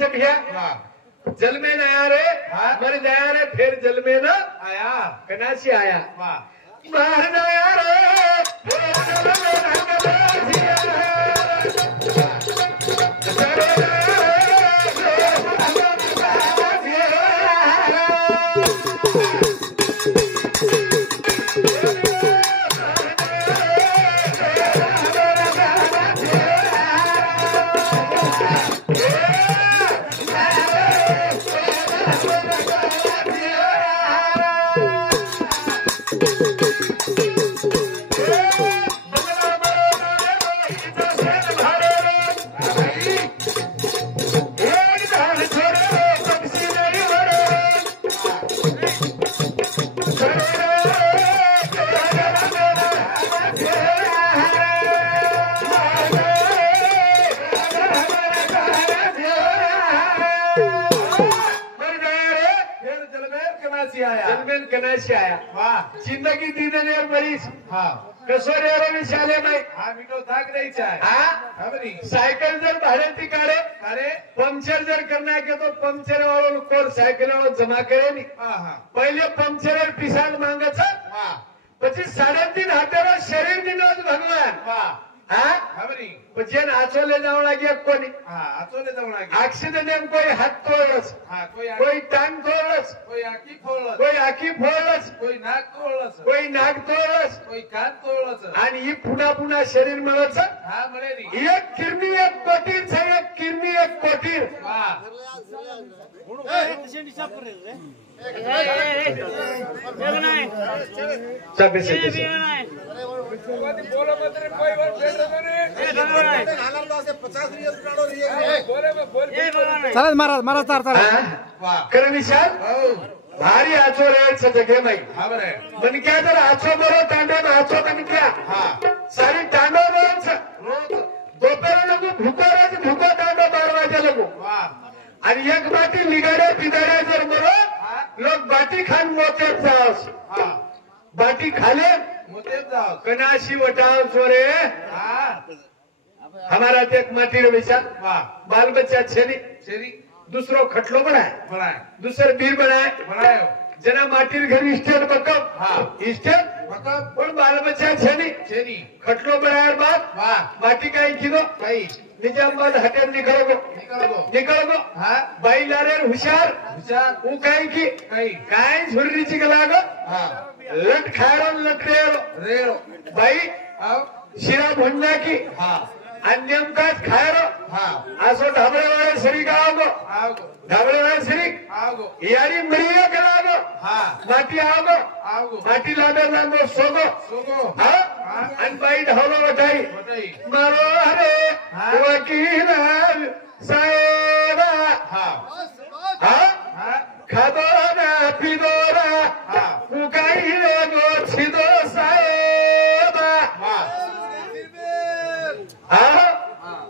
चटिया जल में न आया रे मर जाया रे फिर जल में न आया कनासी आया वाह मर जाया रे फिर जल में न कनासी आया आया वाह जिंदगी दीदने बड़ी हाँ कसोऱ्यावर विशाले नाही हा मिठो दाग द्यायचा आहे हा खबरी सायकल जर भाड्याची काढे अरे पंक्चर जर करना के तो पंक्चर वालों कोर सायकल वालों जमा करे नहीं हाँ हाँ पहले पंक्चर पिसाल मांगाचा वाह પછી 3.5 હાથેરો શરીર દીનો જ ભગવાન वाह હા खबरी પછી એને આચોલે જાવ લાગ્યા કોની हाँ आचोले जाऊ लागे एक्सिडेंट एम कोई हाथ तोड़लस हाँ कोई कोई टांग तोड़लस कोई आखी फोडलस कोई आखी फोडलस कोई नाक तोडलस कोई नाक तोड़लस कोई कान तोडलस आणि ही पुन्हा पुन्हा शरीर मिळत हा म्हणे री एक किरमी एक कोटीर છે એક કિરમી એક કોટીર वाह सबे से चालेल महाराज चार वाह कर विशाल भारी आचो रे जगे माई हा बरे मनक्या जर आचो बरो तांडो आचो मनक्या हा सारी तांडो रोज रोज दोपहर लगू भूको तांडो 12 वाजे लगू वाह आणि एक बाटी लिगाड्या पिदाड्या जर मरो लोग बाटी खान मोतेत जावस हा बाटी खाले मोतेत जाओ कनाशी वटाव चोरे हा हमारा एक माटी रे विशाल वाह बाल बच्चा छेनी शेरी दूसरो खटलो बनाए बनाए दूसर बीर बनाए बनायो जना माटीर घर स्टेट बकम हाँ स्टेट बकम पण बाल बच्चा छेनी शेरी खटलो बनाए बाद वाह माटी काही किलो कई निजामाबाद हटेल निकल गो हाँ बाई लारे हुशार विचार ऊ काही की कई काय झुर्रीची गलागो हाँ लट खायरो लट रेरो रेड़ो बाई आओ शिरा भुंडा की हाँ अन्यम काच खायरो हाँ आसो ढाबळे वाले सरी गावगो आओ ढाबळे वाले सरी आओ यारी मरिया गलागो हाँ माटी आवगो आओ माटी लादर लांबो सोगो सोगो हा हाँ अन बाई ढवलो वटाई बताई मारो हरे हाँ वकील साहेबा हाँ हा हाँ खादो ना पिदोरा हाँ उकाई लोगो छिदो साहेबा वाह हा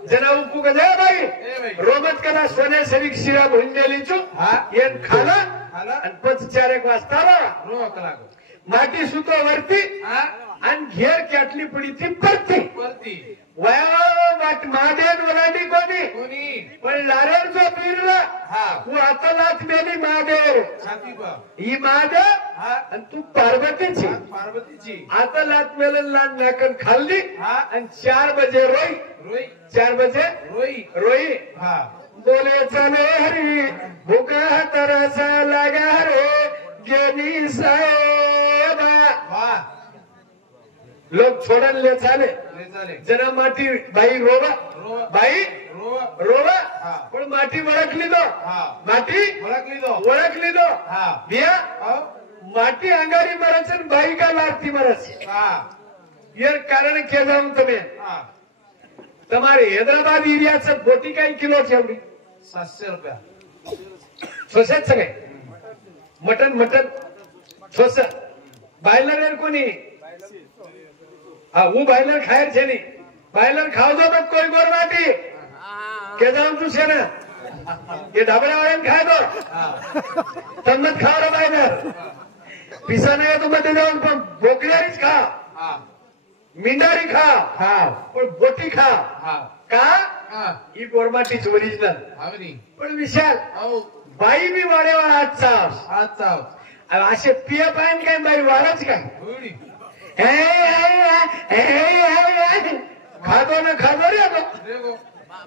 जना उपू गजा बाई ए भाई रोमत कला सोने सरीक शिरा भुंडेली चु हा येन खाला खाला आणि 5-4 वाजता रो कलागो माटी सुतो वरती हाँ आणि घेर कॅटली पडी ती परती परती वाट महादेव ओलांडी कोणी कोणी पण लारेर जो पीरला हाँ तू आता लाच मेली महादेव छाती पर ही महादेव हाँ आणि तू पार्वतीची पार्वतीची आता लाच मेलन लाट नाकन खाल्ली हाँ आणि 4 बजे रोई रोई 4 बजे रोई रोई हाँ बोले चले हरी भूका तरसा लगा रे गेनी साहेबा वाह लोग छोड़न ले चाले ले चाले जना माटी बाई रोवा रो बाई रो रोवा हाँ पण माटी ओळखली दो हाँ माटी ओळखली दो ओळखली दो हाँ बिया आओ माटी अंगारी मरच आणि बाई का लारती मरच हाँ यार कारण के जाऊन तुम्ही हाँ તમારે हैदराबाद एरियाचं बोटी काही किलो ठेवली 700 रुपया सोसायच सगळे मटन सोस बायलर कोणी હા હું બાયલર ખાયર છે ની બાયલર ખાવ દો તો કોઈ ગોર માટી કે જાઉં તું છે ને એ ઢાબડા વાળાને ખાય દો તમને જ ખાવ રે બાયલર પીસા નહીં તો બધે જાઉં પણ બોકડિયારી જ ખા हाँ મીંડારી ખા हाँ પણ બોટી ખા हाँ કા हा ही गोरमाटीच ओरिजिनल. आवनी पण विशाल औ बाई बी वाड्यावर आजचा आजचा असे पिया पायन काय बाई वाढच काय होडी खादो ना खादो रे तो देखो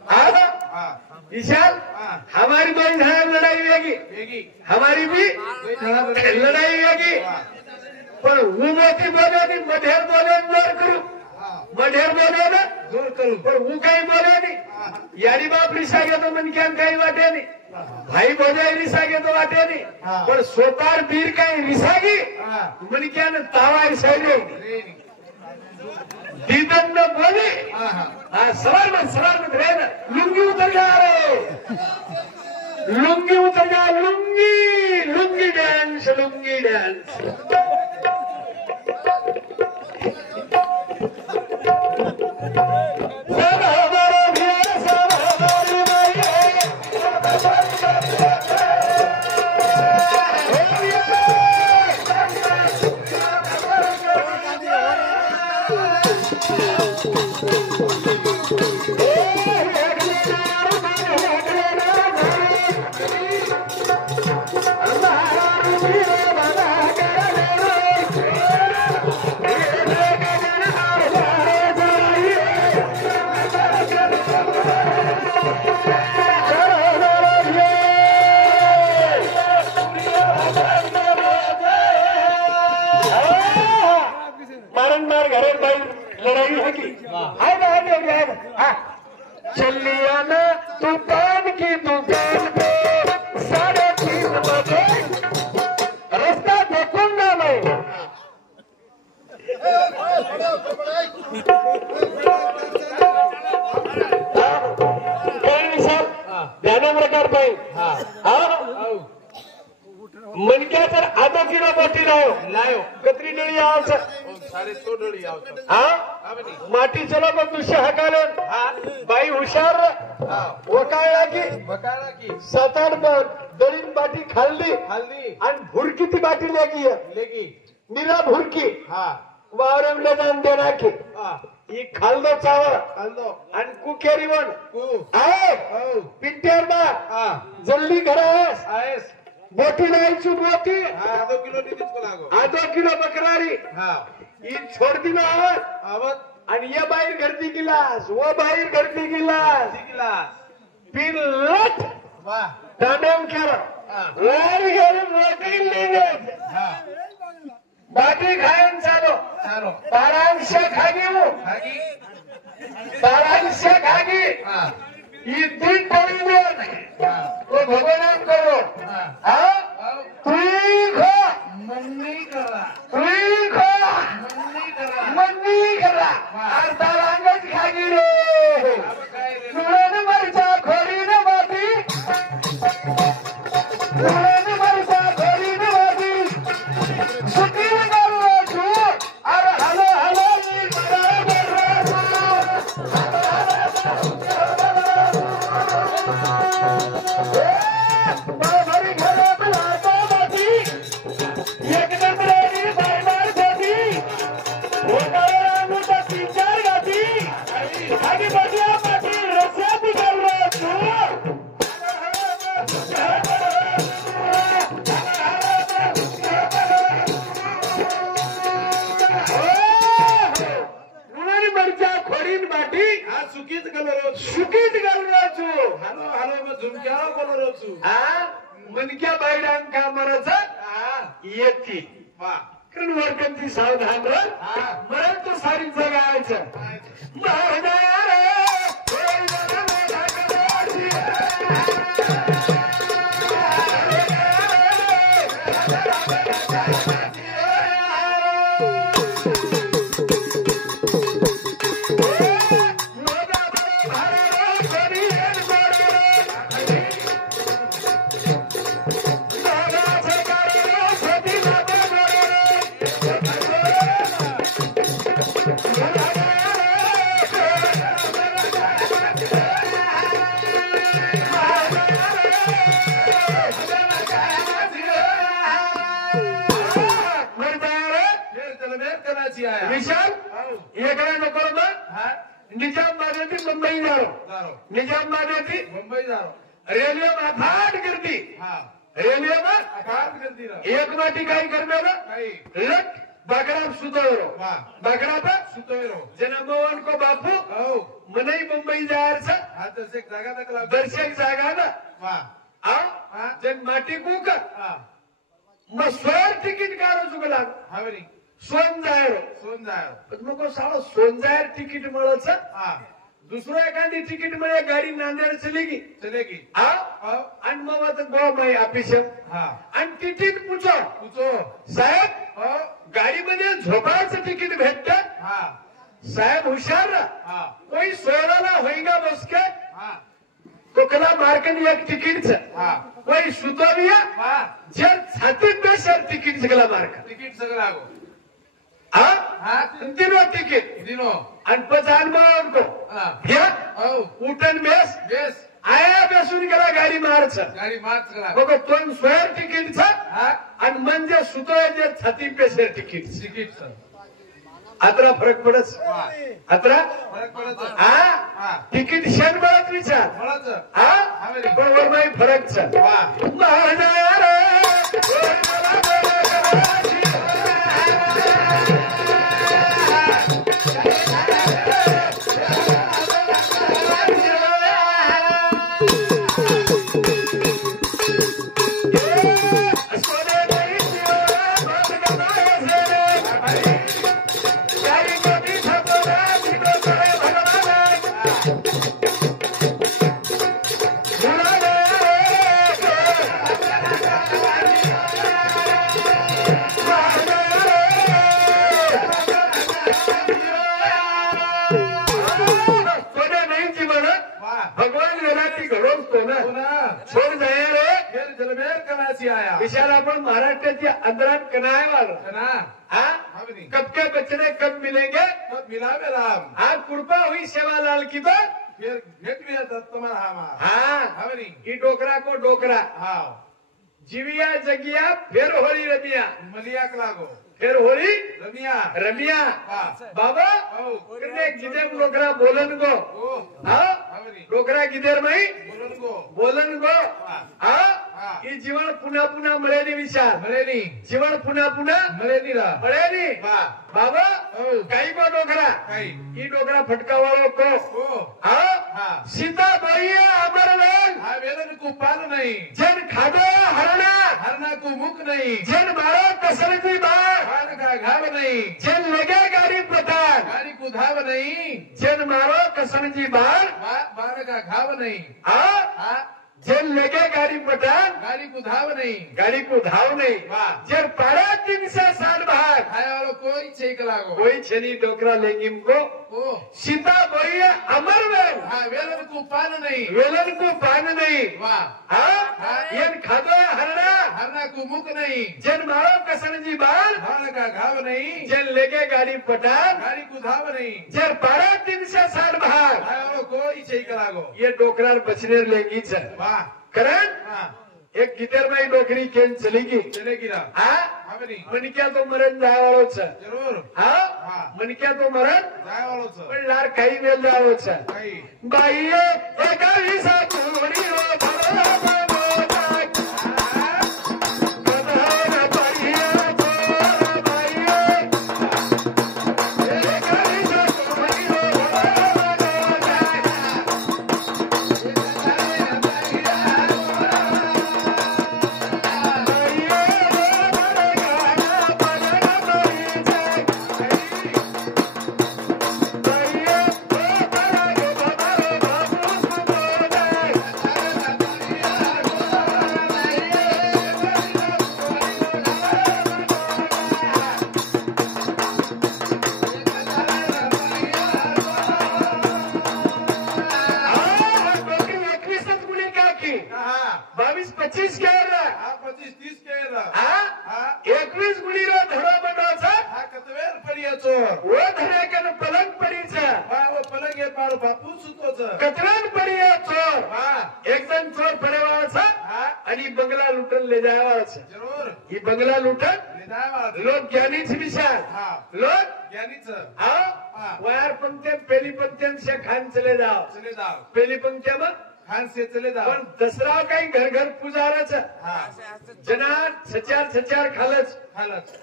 हाँ? हां विशाल हां हमारी दो इंसान लड़ाई होगी वेगी हमारी भी लड़ाई होगी पण वो मोठी बोले नहीं मढेर बोले जोर करू मढेर बोले ना जोर करू पण वो काही बोले नहीं यारी बाप रिसा घेतो मनक्यान काही वाटे नाही भाई बोजाई रिसा घेतो वाटे नाही पण सोपार बीर काही रिसागी मनक्यान तावाय सैले दीदन न बोले हाँ सवाल मत रहना लुंगी उतर जा रे लुंगी उतर जा लुंगी लुंगी डांस लुंगी डांस सब हमारा भीड़ सब हमारी चलियाना दुकान की दुकान पे 3:30 बजे रास्ता देखूंगा मैं ध्यान प्रकार पाहिजे मनक्या तर आधो किलो मोठी लायो कतरी डळी आवच 6.5 डळी आवत हा माटी चलो पण दुसरे हकालन बाई हुशार वकाळला की बकाळा की 7-8 दळीन बाटी खाल्ली हल्दी आणि भुरकी ती बाटी लेगी लेगी निरा भुरकी हा वावरमले जाऊन दे नाखी हा ही खाल्दो चावळ हल्दो आणि कुकेरी वन कु आहे औ पिंट्यार बा हा जल्दी घरास आयस मोठी नाहीची मोठी हा आधो किलो नी दिसको लागो आधो किलो बकरारी हा ही छोड़ दिलो आवत आवत आणि ये बाहेर गर्दी गिलास वो बाहेर गर्दी गिलास दिगला पिन लट वाह दांडम केला वर घेऊन मोठी लिहित हा बाटी खायन चालो चालो 1200 खागी वो खागी 1200 खागी हा ही दिन पड़ी में हा तो भगवान करो हा हाँ औ तुई खो मन्नी करा तुई खो मन्नी करा मन्नी करा और तारांगच खागी रे अब काय रे तुळन मरचा खोरी न माती तुळन मरचा खोरी न माती सुटी करू तू अरे हलो हलो मी भरी घरा बुलातो माती एक नंबरेनी बायमार होती ओटाळ्यानं तर 3-4 गाती आणि बघ्या माती रस्त्यात गेलो तू उन्हाळी मरच्या खोडीन बाटी हा सुकीच कलर सुकीत गेलो तू हॅलो हॅलो मग झुमक्यावर बोलत होतो हा मनक्या बायडांग कामराचा हा येते वाह कारण वरकंती सावधान मरण तो सारी जगायचं विशाल औ इकडे नको बघ हा निजामाबादेથી मुंबई जाओ જાઓ निजामाबादेથી મુંબઈ જાઓ રેલવેમાં અફાટ ગીર્દી હા રેલવેમાં અખાત ગંદી રહો એક વાટી કાઈ કરમેલો કઈ લટ બાકડા સુતોરો વાહ બાકડા પર સુતોયરો જેના મોહન को बापू ઓ મને મુંબઈ જાહેર છે આ દર્શક જાગા તક લાવ દર્શક જાગા ના વાહ આ હા જન માટી કુક હા સ્વર ટિકિટ કાઢો છું પેલા હાવરી સોન જાહેરો સોન જાયો મકો સાળો સોન જાહેર ટિકિટ મળે છે હા दुसरो एखादी तिकीट मिळे गाडी नांदेड चली गी चलेगी आ आओ आणि मग आता गो माई ऑफिस हा आणि तिकीट पूछो पूछो साहेब हो गाडीमध्ये झोपायचं तिकीट भेटतं हा साहेब हुशार ना हा कोई सोयराला होईगा बसके हा कोकला मार्केट एक तिकीटचं हा कोई सुतोविया वाह जे छातीत बेसर तिकीट सगळा मार्क तिकीट सगळं लागो हा हा दिनो तिकीट दिनो आणि पचान को हा घ्या हो उठन बेस बेस आया बेसून गेला गाडी मारच गाडी मार्च करा बघ दोन स्क्वेअर तिकीटचं हा आणि म्हणजे सुतोय जे छाती पेशर तिकीट तिकीट सर आत्रा फरक पडच वाह आत्रा फरक पडत हा हा तिकीट शेण बळत विचार મળત हा हावेरी. पण वरमाई फरक छ वाह महाराज भगवान वेळाची घडवतो ना पुन्हा सोड जाय रे फिर जलमेर कनासी आया विशाल आपण महाराष्ट्राची अंतरात कनाय वाल कना हाँ हावेरी. कब के बचने कब मिलेंगे कब मिलावे राम हाँ कृपा हुई सेवालाल की तो फिर भेट भी तुम्हारा हामा हाँ हावेरी की डोकरा को डोकरा हा जीविया जगिया फिर होली रमिया मलियाक लागो फिर होली रमिया रमिया वाह बाबा औ कितने गिदेर डोकरा बोलन गो ओ हाँ हावेरी डोकरा गिदेर माई बोलन गो बोलन गो वाह हाँ हा ही जीवन पुन्हा पुन्हा मळेली विचार मरेनी जीवन पुन्हा पुन्हा मरेनी रा मळेली वाह बाबा औ काही को डोकरा काही ही डोकरा फटकावाळो को ओ हाँ हा सीता बाई अमर वेल हा वेलन को पाल नहीं जन खादो हरणा हरना को मुख नहीं जन मारो कसरती बार हार का घाव नहीं जन लगे गाड़ी पतार गाड़ी को धाव नहीं जन मारो कसरती बार बार का घाव नहीं हाँ हा जन लगे गाड़ी पतार गाड़ी को धाव नहीं गाड़ी को धाव नहीं वाह जन 360 बाहर खाया वालों कोई छेक लागो कोई छनी डोकरा लेंगी को ओ सीता बाई अमर वेल हा वेलन को पाल नहीं वेलन को पान नहीं वाह हाँ यन खादो हरणा हरना को मुख नहीं जन मारो कसरती बार हार का घाव नहीं जन लेके गाड़ी पटार गाड़ी को धाव नहीं जर 360 बाहर खाया वालों कोई छेक लागो ये डोकरा बचने लेंगी छ वाह करण हा एक गिटर में डोकरी केन चलेगी चलेगी रा हाँ हावेरी मनक्या तो मरण जाय वाळो छ जरूर हाँ हा मनक्या तो मरण जाय वालो छ पण लार काही वेळ जाळो छ काही बाईये एका विसा पुरी रो भरो भरो कधार बाईये भरो बाईये एका विसा पुरी रो हा 22-25 केर हा 25-30 के रा हा हा 21 गुणी रो धडो बनवाचा हा कतवेर पडियो चोर वो धरे कन पलंग पडीच वा वो पलंग ये पार बापू सुतो छ कतरण पडी चोर वा एक जण चोर पडेवाचा हा आणि बंगला लुटन ले जावा जरूर ही बंगला लुटन लिदावा लोक ज्ञानीच विचार हा लोक ज्ञानीच आओ वायर पंक्ति पहली पंक्ति से खान चले जाओ चले जाओ पहली पंक्ति में खान से चले जाओ पण दसरा काही घर घर पुजारच हा जना सचार खालच खालच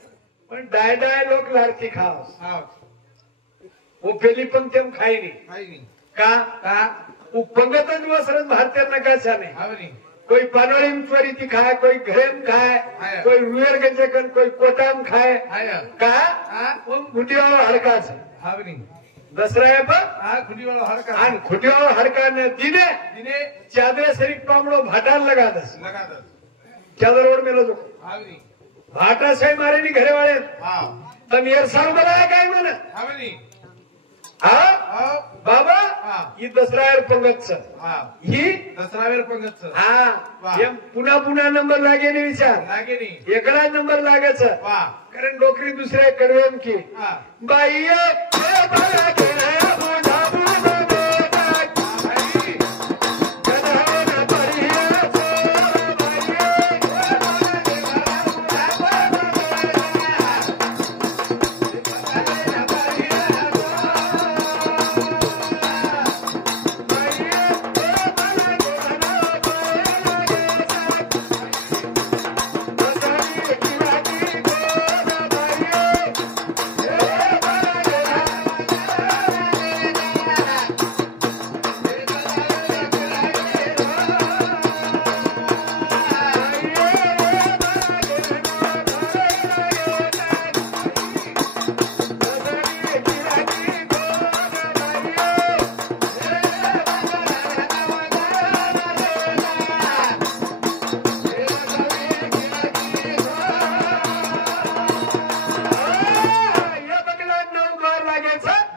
पण डाय लोक लारती खाओ हा वो पहली पंक्ति में खाई नहीं काही नाही का का वो पंगतच वसरत भारतीय नकाशा नहीं हावनी कोई पानोळी में त्वरी थी खाए कोई घरेम खाए हाय. कोई रुएर गंजकन कोई कोटाम खाए हाय का हा वो घुटियाओ हड़काच हावनी दसरा पर हा खुटीवाळा हरका आणि खुटियाओ हड़काने दिने दिने चादरे शरीफ पामड़ो भाटार लगा दस लगातात चादर रोड मेलो जो हावनी भाटा साहेब मारे नी घरे वाले हा तम येरसाल बनाया काय म्हण हावनी हा हो बाबा हा. ही दसरा पंगतच हा ही दसरावेर पंगतच हा वा. हे पुन्हा नंबर लागे नाही विचार लागे नाही एकडा नंबर लागायच वा कारण नोकरी दुसऱ्या कडवेन की हा बाई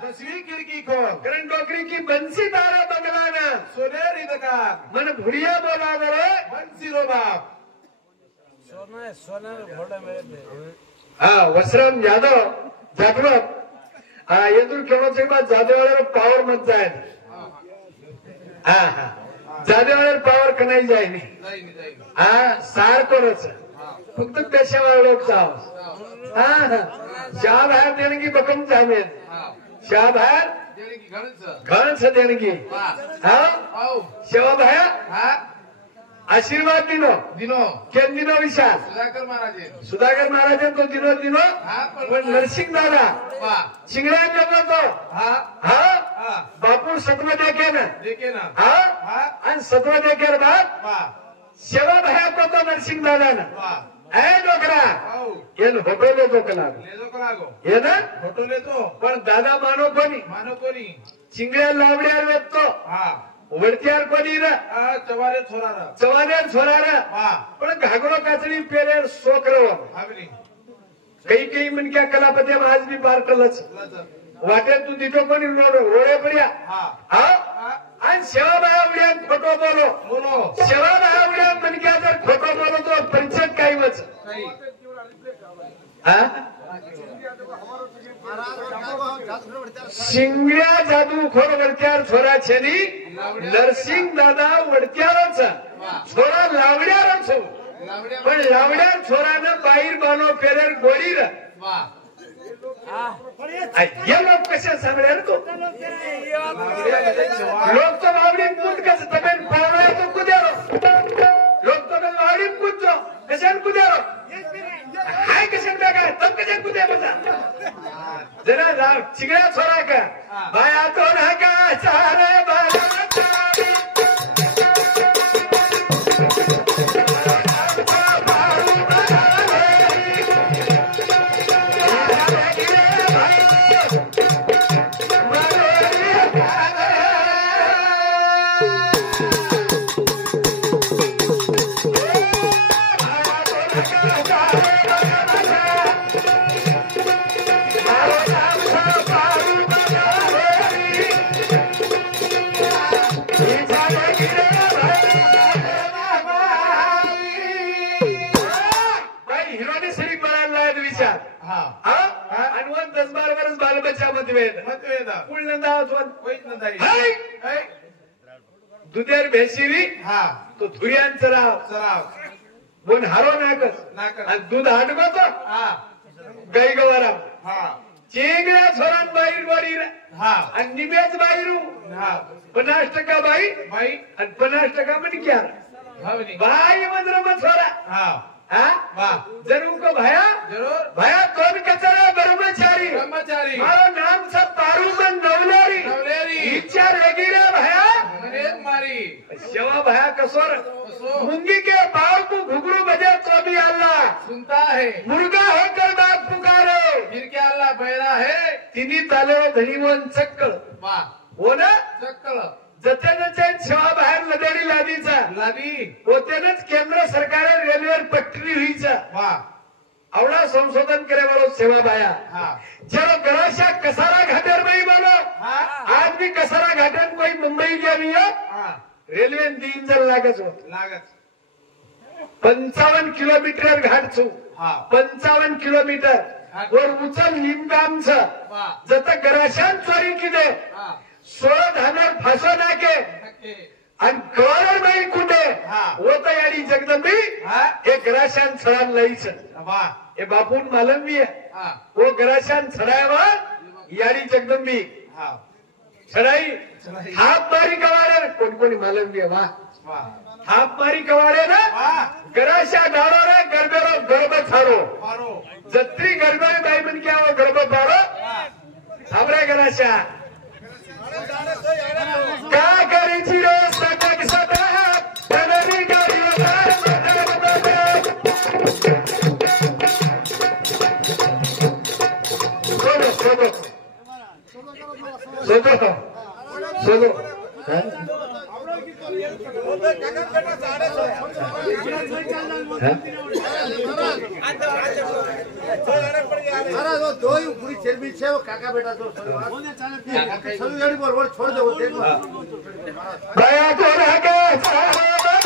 दसवी खिडकी खोल कारण नोकरी की बंसी तारा बंगलाना सोनेरी दुकान मन भुडिया बोला बरे बंसी रो बाप हा वसराम जाधव हा येथून केव्हाचे बाद जाधववाल्यावर पावर मत जाय हा हा जाधववाल्यावर पावर कनाई जाय नाही जाईनी जाईनी हा सार कोणच फक्त पेशावर लोक जाव हा हा शाह बाहेर देणगी बकम जामेन हा शाह बाहेर देणगी घणच घणच देणगी वा हा औ शेवा बाहेर हा आशीर्वाद दिनो दिनो केन दिनो विशाल सुधाकर महाराजे सुधाकर महाराजन तो दिनो हा पण नरसिंग दादा वा शिंगड्या जमलो तो हा हा हा बापू सत्व देखे ना देखे ना हा हा आणि सत्व देखे बाद वा शेवा बाहेर को तो नरसिंग दादा ना वा ए डोकरा औ येन होटोले डोकला ले जो कलागो ये ना फोटो लेतो पण दादा मानो कोणी मानो कोणी चिंगड्या लावड्यावर वेचतो हा वडत्यार कोणी र हा चवारे छोरारा चव्हाण्या छोरार वा पण घागरो काचणी पेरेर सोकरव हावनी काही म्हणक्या कलापती आज बी पार्टलच लजर वाटेत तू तिथं कोणी रोडे पर्या हा हा हा आणि सेवा बाया खोटो बोलो बोलो सेवा बाया म्हणक्या जर खोटो बोलो तो परिचय काही वच काही हा शिंगड्या जादू खोड वडत्यार छोरा छेनी नरसिंग दादा वडत्यारच छोरा लावड्यारच हो लावड्या पण लावड्या छोरानं बाहेर बानो फेरेर गोडीर वा हे लोक कशा सांगड्या रे तो लावड्यामध्ये चवा लोक तो वावडी कूद कसं तमेन पावळा तो कुद्यारो लोक तो वावडी कूदतो कशान कुद्यारो हाय कशान बेगा तब कशान कुद्या बसा जरा चिगड्या छोरा का बाया तो ना का सारे बाया हिरोने शरीफ बनायला विचार हा हा आणि वन 10-12 वर्ष बालबच्चा मतभेद मतवेदा पुढलं दावत वन वैत नदाई हाय हाय दुधेर भेशिरी हा तो धुर्यांचं राव सराव कोण हारो नाकच नाकच. आणि दूध हाडगोच हा गाई गवारा हा चेंगळ्या छोरात बाहेर गोरी हा आणि निम्याच बाहेर हा 50% बाई बाई आणि 50% म्हणजे क्या भावनी बाई मंत्र मत छोरा हा हाँ वाह जरूर को भया जरूर भया कौन कचरा ब्रह्मचारी ब्रह्मचारी मारो नाम सब पारूमन नवलेरी नवलेरी इच्छा रेगिरे भया मने मारी शेवा भया कसोर कसो मुंगी के बाल को घुघरू बजे तो भी अल्लाह सुनता है मुर्गा होकर बात पुकारे फिर क्या अल्लाह बहरा है तिन्ही ताले धनीवन चक्कळ वाह हो ना चक्कल जते शेवा बाहेर लदेडी लादीचा लादी होतेनच केंद्र सरकार रेल्वेवर पट्टी हुईचा वाह आवडा संशोधन करे बोलो सेवा बाया हाँ चलो गराशा कसारा घाटेर में ही बोलो हाँ आज भी कसारा घाटेर कोई मुंबई गया नहीं है हाँ रेल्वे 3 जण लागत होत लागत 55 किलोमीटर घाट छू हाँ 55 किलोमीटर वर उचल निमगामचं वाह जत गराशान चोरी किदे हाँ 16 धानार फासो नाके नक्की आणि गवर बाई कुठे हा. होत याडी जगदंबी हा हे गराशान सरान लईच वाह हे बापून मालंबी आहे हाँ वो गराशान सरायवा याडी जगदंबी हाँ सराई सराई. हात मारी कवाडे कोण कोणी मालंबी आहे वा वाह हात मारी कवाडे ना वाह गराशा डाळोरे गरबेरो गर्भ थारो मारो जत्री गर्भे बाई म्हण क्या वो गर्भ थारो थांबरे गराशा का करायची रे सटक सटक तनरी गाडी सोलो सोलो सोलो सोलो पूरी चेरबी छे वो काका बेटा तो सभी गाड़ी बरोबर छोड़ दो देखो दया को रखे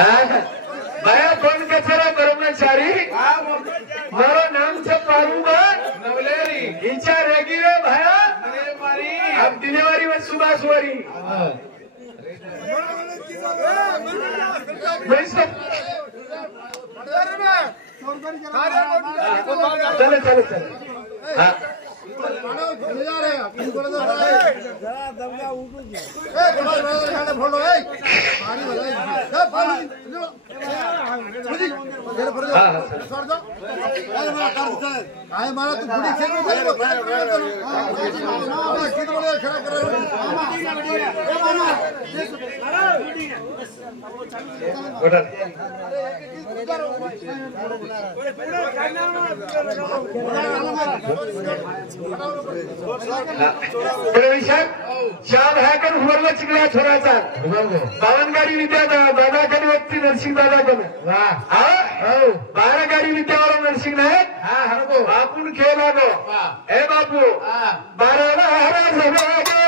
भया कोण कचरा कर्मचारी मारो नाम से पारूंगा नवलेरी इच्छा रेगी रे भया मने मारी अब डिलीवरी में सुबह सुवरी चले चले चले हाँ ले जा रहे हैं बोले तो जरा दबगा उठो जी ए थोड़ा फोड़ो ए पानी वाला ए पानी बुझी घर पर जा छोड़ दो अरे मारा काम चल आए मारा तू बुढ़ी से नहीं चलो हां कित बोले खड़ा कर बोला शाह हाकन हुरला चिकल्या छोराचा बावनगाडी विद्या दादाकडे व्यक्ती नरसिंग दादाकडे हो 12 गाडी विद्यावाला नरसिंग नायक हाँ हरको आपण खेळ लागो वाह हे बापू हाँ 12 हरा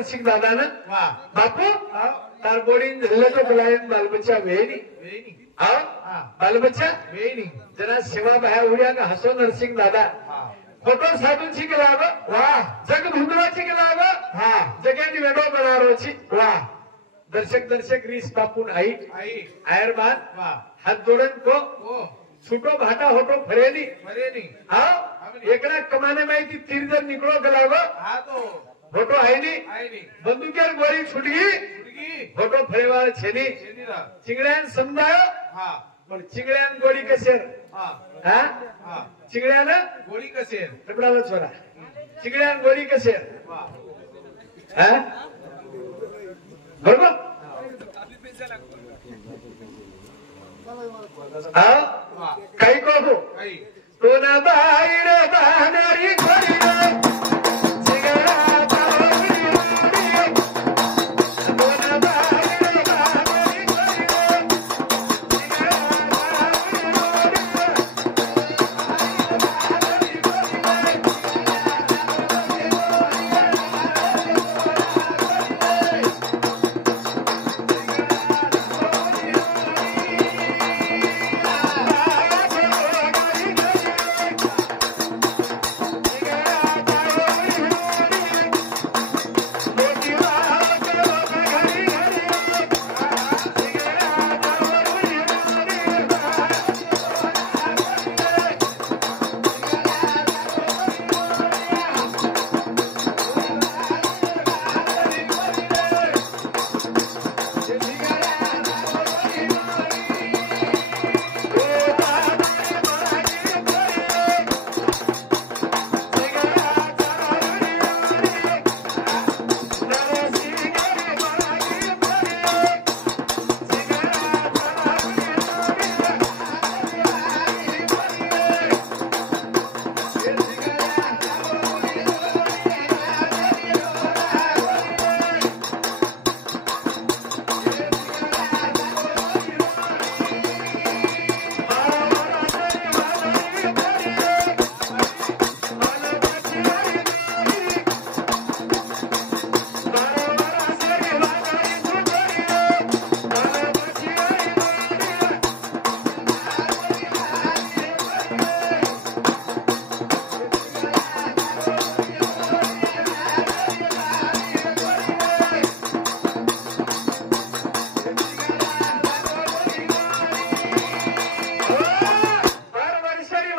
नरसिंह दादा ना वाह बापू आओ तार बोड़ी झल्ले तो बुलायन बाल बच्चा वेनी वेनी आओ हाँ बाल बच्चा वेनी जना सेवा बाहेर उड्या का हसो नरसिंह दादा हाँ फोटो साधूंची के लाग वाह जग भुंडवाची के लाग हाँ जगेनी वेडो बनारोची वाह दर्शक रीस बापून आई आई आयरबान वाह हात जोडन को ओ छूटो भाटा होटो फरेनी वेनी आओ एकरा कमाने माहिती तीर्जन निकलो गलागो हाँ तो फोटो आईनी आई नहीं बंदुकेर गोळी छुटगी उड़गी फोटो फरेवाळ छेनी चेनी रा चिंगड्यान समजायो हाँ पण चिंगड्यान गोळी कशेर हाँ हा हाँ चिंगड्यान गोली कसेर कपडाला छोरा चिंगड्यान गोळी कशेर वाह हा बरोबर हा वाह काही कहो आई तो ना बाहेर बाहणारी गोळी चिंगडा तावडी तो ना बाहेर बाहणारी गोळी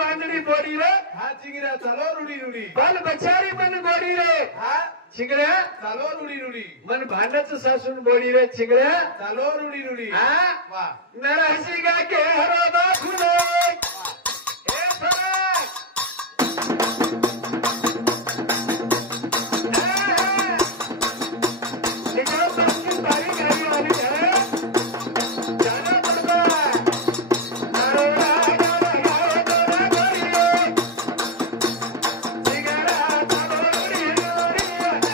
हाँ चिंगरा चलो रूडी रूडी बाल बचारी मन गोडी रे हाँ चिंगड्या चलो रूडी रूडी मन भांडच सासून बोडी रे चिंगड्या चलो रूडी रूडी हा वाह नरहसी गा के हरो दाखुले हे फरक निकलो तुमकी बारी गाड़ी वाली है जाना पड़ता नरोड़ा गाना गाओ तोरा गोरी चिंगड़ा तारो रूड़ी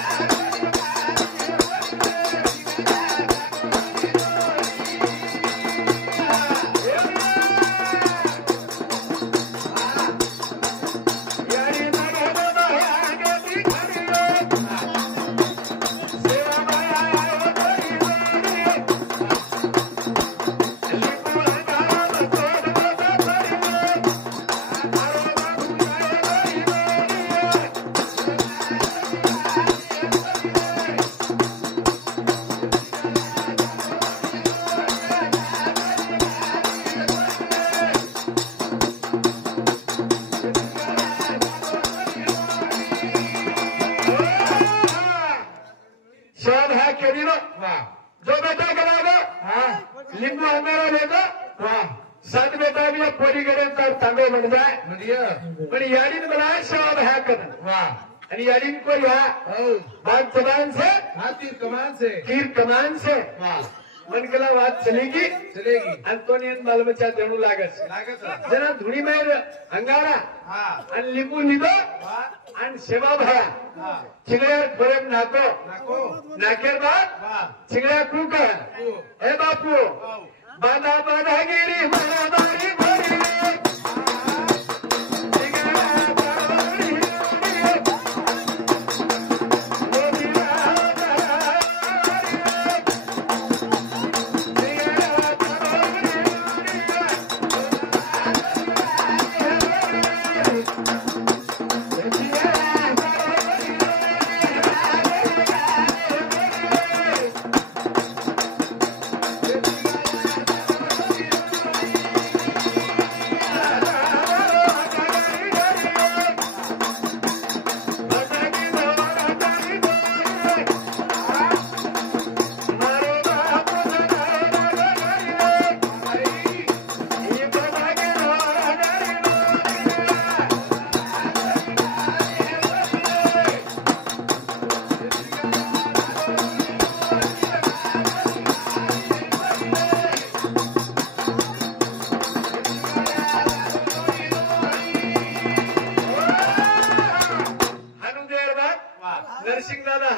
यारी नगद आगे दिखरी सेवा माया आयो गोरी लिपु अंगारा तोड़ बता करी आरो बाबू आयो गोरी शाद है केरीनो वाह जो बेटा करागो हाँ लिंबू हमारा बेटा वाह सात बेटा भी अब पोरी गरे तर तांबे बन जाए बढ़िया पण याडीन बनाए शाद है कदन वाह आणि याडीन को या ओ बात जबान से हाँ तीर कमान से तीर कमान से वाह मन केला बात चलेगी चलेगी अंतोनियन बाल बच्चा देणू लागस लागत जना धुणी मायर अंगारा हाँ आणि लिंबू लिदो वाह आणि सेवा भरा हाँ चिंगड्या फरक नाको नाको नाकेर बात वाह चिंगड्या कुका ओ ए बापू वाह बाधा बाधा गिरी मनादारी भरी चिंगड्या तावडी मोदी राजा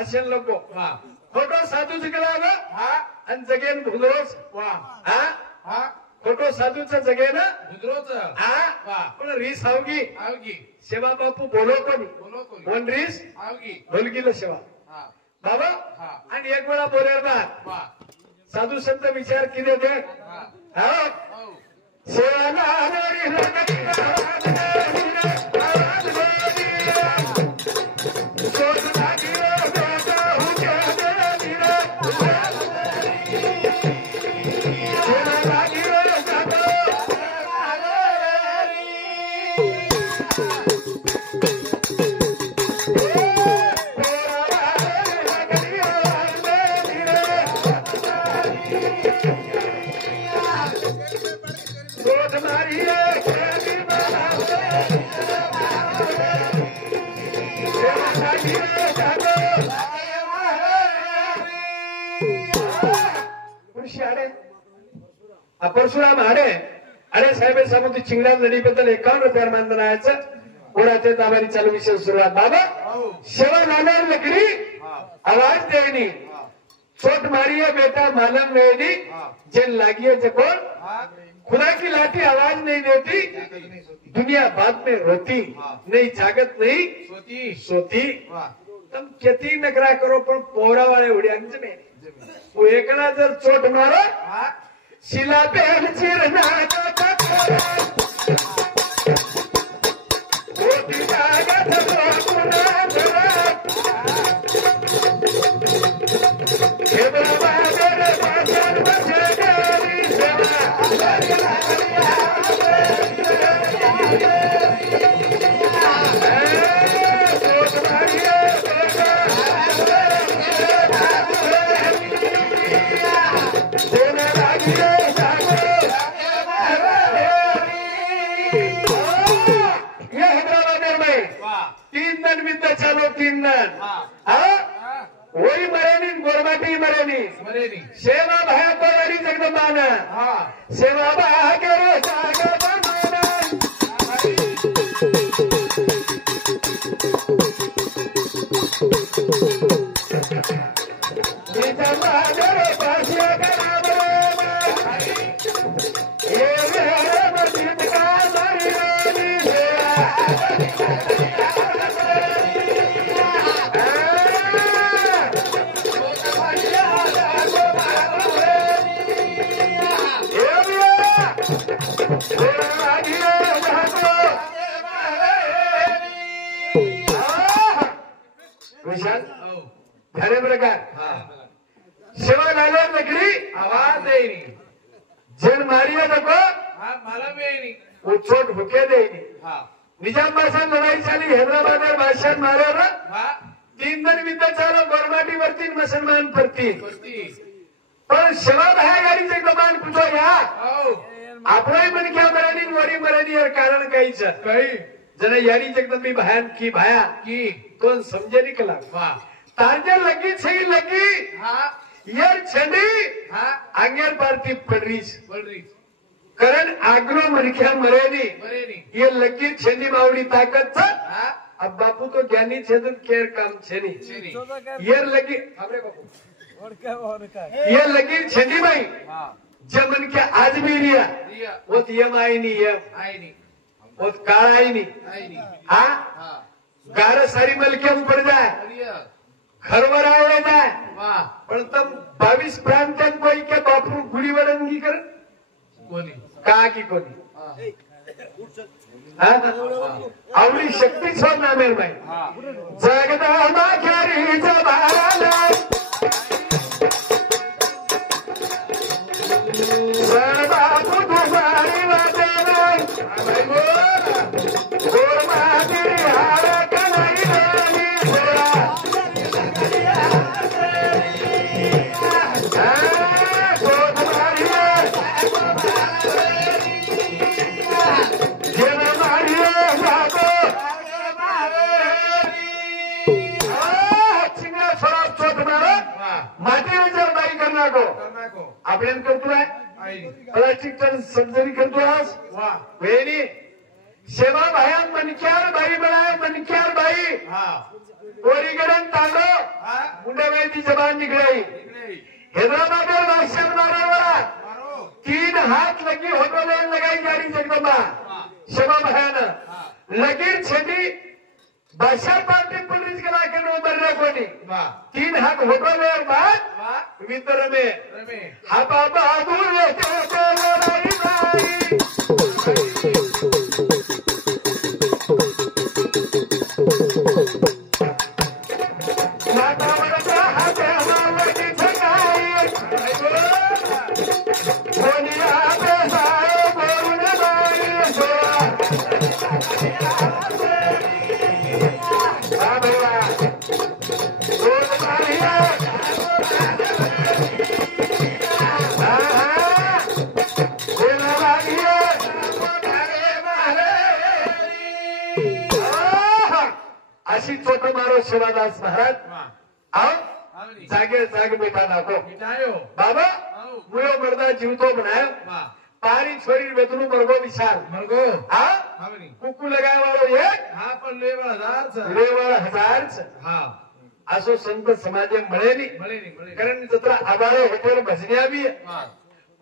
भाषण लोक वा खोटो साधू जिंकला ग हा आणि जगेन भुंगरोच वा हा हा खोटो साधूचं जगेन गुजरोच हा वा पण रीस हावगी आवगी सेवा बापू बोलो कोणी बोलो कोणी कोण रीस आवगी ढोलकीला सेवा हा बाबा हा आणि एक वेळा बोलेल बा वा साधू संत विचार किती दे हा हा औ सेवाला हरी लगती आवाज सोड लागियो बेटा हुके देवीरा सेवा लागियो साधू सोच मारिए खेली बनावे सेवा लागियो साधू पुरुषी आडे परशुराम आडे अरे साहेब सामोती चिंगडा लढीबद्दल 51 रुपयावर मानधन आहेचं कोणाचे ताबारी चालू विषय सुरुवात बाबा औ सेवा लाणार लकडी हा आवाज देनी हा चोट मारिए बेटा मालूम वेदी जेल लागिए जे कौन हा खुदा की लाठी आवाज नहीं देती दुनिया बाद में रोती नहीं जागत नहीं स्वती सोती वा तुम किती नकरा करो पण पोहरा वाले उड्यांच में वो एकला जर चोट मारो हा शिला पेन चिरना होती जागत पुन्हा घरात हे बाबा मेरे पासन बसे गरी सेवा सोच मारिए बेटा देने लागिए साधू ये हैदराबाद में वा 3 दिन विद्या चालू 3 दिन हा हा हा वही मरेनी गोरमाटी मरेनी मरेनी सेवा भाया परारी जगदंबाना हा सेवा भागरे जागदंबाना निजंबागरे पाशे कराबरे ये मेरे मस्जिद का मरियानी विशाल औ घरे प्रकार हा सेवा लाल्या लकडी आवाज देईनी जेल मारिया नको हा मला वेणी वो चोट भुके देगी हा निजाम बादशाह लढाई चाली हैदराबाद बादशाह मारे हा 3 दिन विद्या चालू गोरमाटी वरती मुसलमान परती वरती पण सेवा भाया गाडीचे कमान कुठो या औ आपणही पण क्या मराठी वरी मराठी यार कारण काहीच काही जरा यारी जगदंबी भयान की भाया की कोण समजे निकला वा तांजे लगी सही लगी हा यार छंडी हा आंगेर पार्टी पडरीच बलरी कारण आग्रो मनख्या मरेनी मरेनी ये लगी छंडी मावड़ी ताकत था हा अब बापू तो ज्ञानी छे तो केर काम छे नहीं छेनी ये लगी हमरे बापू ये लगी छंडी भाई हा जमन के आजमीरिया दिया वो यम आई नहीं यम आईनी वो काळ आई नहीं आईनी हा हा गार सारी मलके पड़ जाए दिया घरवर आवडे जाए वा पण तम 22 प्रांतांत कोई के बापू गुडी वडंगी कर कोणी का की कोणी हा हा आवडी शक्ती छो ना मेर भाई हा जगदंबा खेरी जबाला सर्वा पुढारी वाटेना भाई बोल गोरमाटी हार कलाई देवी सेवा गोद मारिए जेल मारिए जागो चिंगड़ा शराब चोट मारो वा माटी में जब बाई करना को करना को આપણે એમ કરતું હોય आईनी પ્લાસ્ટિક ટન સર્જરી કરતું હોય वा વેની સેવા ભાયા મનક્યાર બાઈ બનાય મનક્યાર બાઈ हा ओरीकडे तांडो हा मुंडाबाईची जबान निकळाई इकडे हैदराबाद बादशाह मारावाला मारो 3 हाथ लगी होटो में लगाई जारी जगदम्बा हाँ शबा बहाना हाँ लकीर छेदी बादशाह पार्टी पुलिस के लाके नो मरने कोनी वाह 3 हाथ होटो में बाद वाह वितर में रमे हा बाबा दूर लेके चलो लाई लाई माता वरदा हाथे हमारे की छकाई कोनिया पे साए बोरुन बाई सोया बाबा बोल मारिया बोला बागिया मारे मारे अशी चोट मारो शिवादास महाराज वाह आओ आवली जागे जाग बेटा नाखो मिटायो बाबा आओ मुयो मर्दा जीवतो बनायो वाह पारी छोरी वेतनु मरगो विशाल मरगो हा आवली कुकू लगाय वाळो एक हा पण लेवा हजार लेवळ हजारच हा असो संत समाजे मळेनी मळे कारण जत्रा आबाळे होटेल भजन्या बी वाह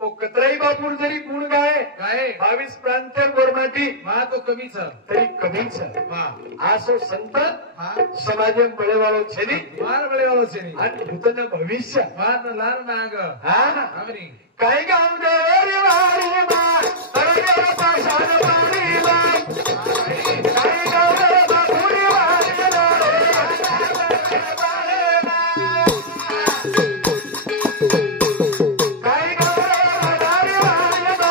ओ कतराई बापूर जरी गुण गाय काय 22 प्रांत गोरमाटी वाह तो कमीच तरी कमीच वाह आसो संत हा समाजे मळे वाळो छेनी मार बळे वालो छे आणि भूतन भविष्य वाह न लार नाग हा आवली काय गाव देवरी वारी मा तरगेला पाशान पाणी मा काय गाव रे बापुरी वारी मा काय गाव रे वारी वारी मा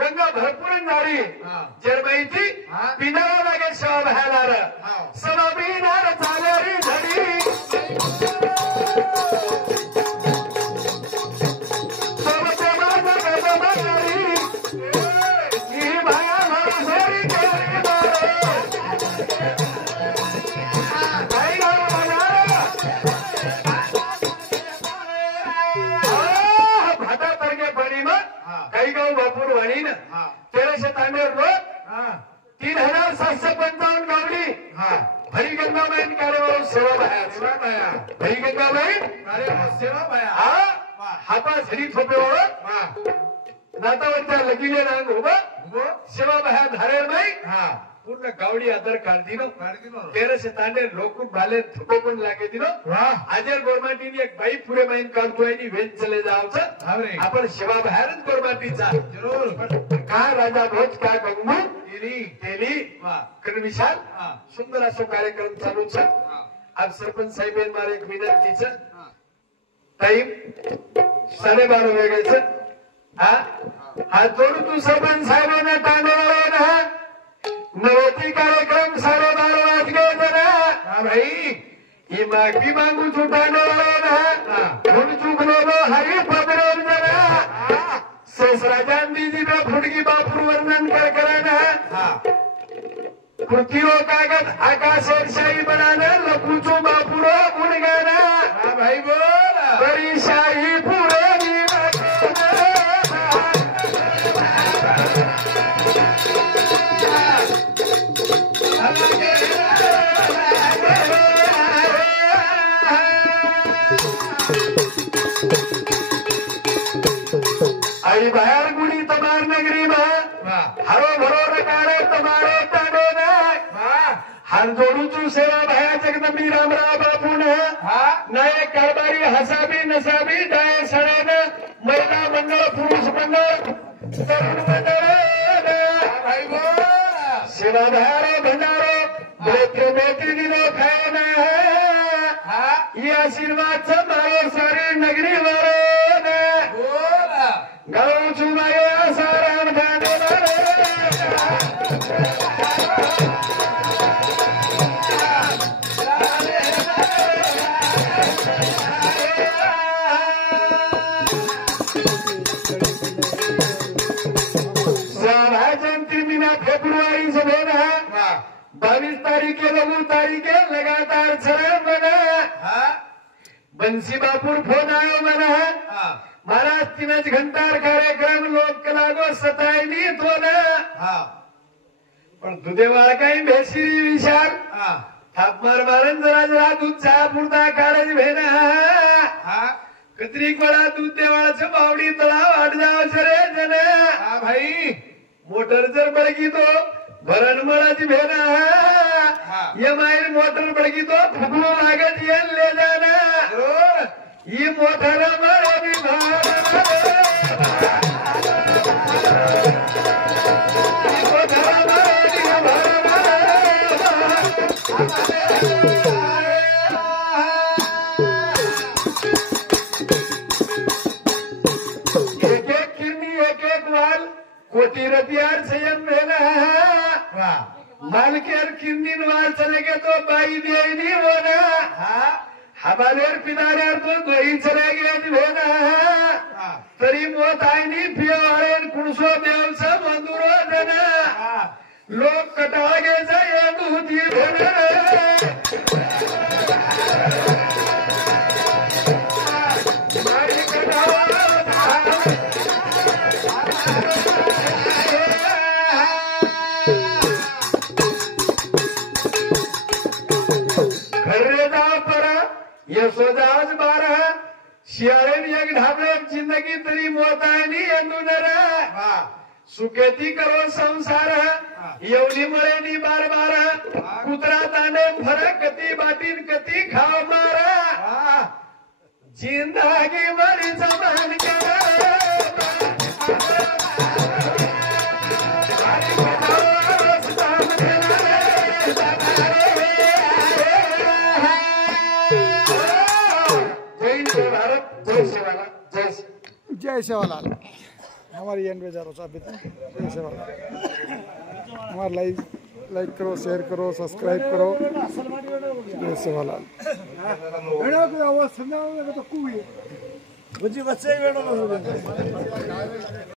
गंगा भरपूर नारी जरबाईची पिनाला लागेल सेवा भयालार सवा पिनार चालरी झडी सोबते माझा गजब करी ही भाया भरसरी केली काही गाव भाटा परगे पडी मग काही गाव बापूर वाणी ना 1300 तांबेर रोज हा 3755 गावडी हा हरी गंगाबाई कार्यवाहू सेवा बाहेर सेवा बाया हरी गंगाबाई अरे सेवा बाया हा हापा झरी थोपे ओळख वाह नातावरच्या लगीले रांग उभं गो सेवा बाहेर धारेल बाई हा पूर्ण गावडी आदर काढतीनो काढती नो 1300 तांडे लोकून भाले थोपो पण लागे दिनो वाह आजर गोरमाटीनी एक बाई पुरे माहीन काढतोय नी वेच चले जावचं आवरे आपण सेवा बाहेरच गोरमाटीचा जरूर का राजा भोज का गंगू इरी केली वाह कारण विशाल हा सुंदर असो कार्यक्रम चालू छ हा आज सरपंच साहेबांनी मला एक विनंतीच हा टाईम 12:30 वेगळेच हा जोडू तू सरपंच साहेबांना टांगवला ना नवती कार्यक्रम 12:30 वाजले जरा हा भाई ही माफी मागू तू टांगवला ना म्हणून चुकलो गो हरी पदरेल जरा शेषराजान दीदी पे फुटकी बापूर वर्णन कर कराना हा पृथ्वीओ कागज आकाशेर शाही बनाना लखूचो बापुरो गुण गाना हा भाई बोल बड़ी शाही पुरे आई बाहेर गुडी तमार नगरी मा वाह हरो भरो रकारे तमारे टाडो ना वाह हार जोडू तू सेवा भया जगदंबी रामराव बापू ने हा नायक कारभारी हसाबी नसाबी डाय सड़न महिला मंडळ पुरुष मंडळ तरुण मंडळ भाई बोल सेवा भयारो भंडारो बेटे बेटी दिनो खायो ना हा ये आशीर्वाद छ मारो सारी नगरी वारो ने बोल गाऊ चुमायो साराम जाने वाले महीना फेब्रुआरी से भेना वाह 22 तारीख लघु तारीख लगातार चरण बना हाँ बंसी बापूर फोन आयो मना हाँ महाराज 3 घंटार कार्यक्रम लोक कलागो सतायनी तो ना हाँ पण दुधेवाळ काही भेशी विशाल हाँ थापमार मारण जरा जरा दूध चहा पुरता काढच भेना हाँ कत्रिक बडा दूध देवाळचं बावडी तळाव आड जाव रे जन हाँ भाई मोटर जर बडगी तो भरण मळाची भेना ये मायर मोटर बडगी तो फुगू लागत येन ले जाना जरूर ही मोटर मळी एक एक किरणी एक एक वाल कोटी रतियार संयम भेना वाह मालकेर किरणी वाल चले गे तो बाई देईनी होना हाँ हवालेर पिनाऱ्यार तो दोही चले गे भेना हाँ तरी मोत आईनी पियवाळेन कुणसो देवच मंदुरो जन हाँ लोक कटागे जाय दूधी भेना मारी कटावा घरे जा पर यशोदाज बारा शियाळेन एक ढाबळे जिंदगी तरी मोतायनी यंदुनरा वाह सुखेती करो संसार येवली मळेनी बार बारा कुत्रा ताने फरक कती बाटीन कती खाव मारा वाह जिंदगी मरी जमान करा जय भारत जय सेवाला जय जय सेवालाल हमारी एंड बेचारो साबित है जय सेवालाल हमारा लाइक करो शेयर करो सब्सक्राइब करो जय सेवालाल आवाज समझाओ तो कुछ बच्चे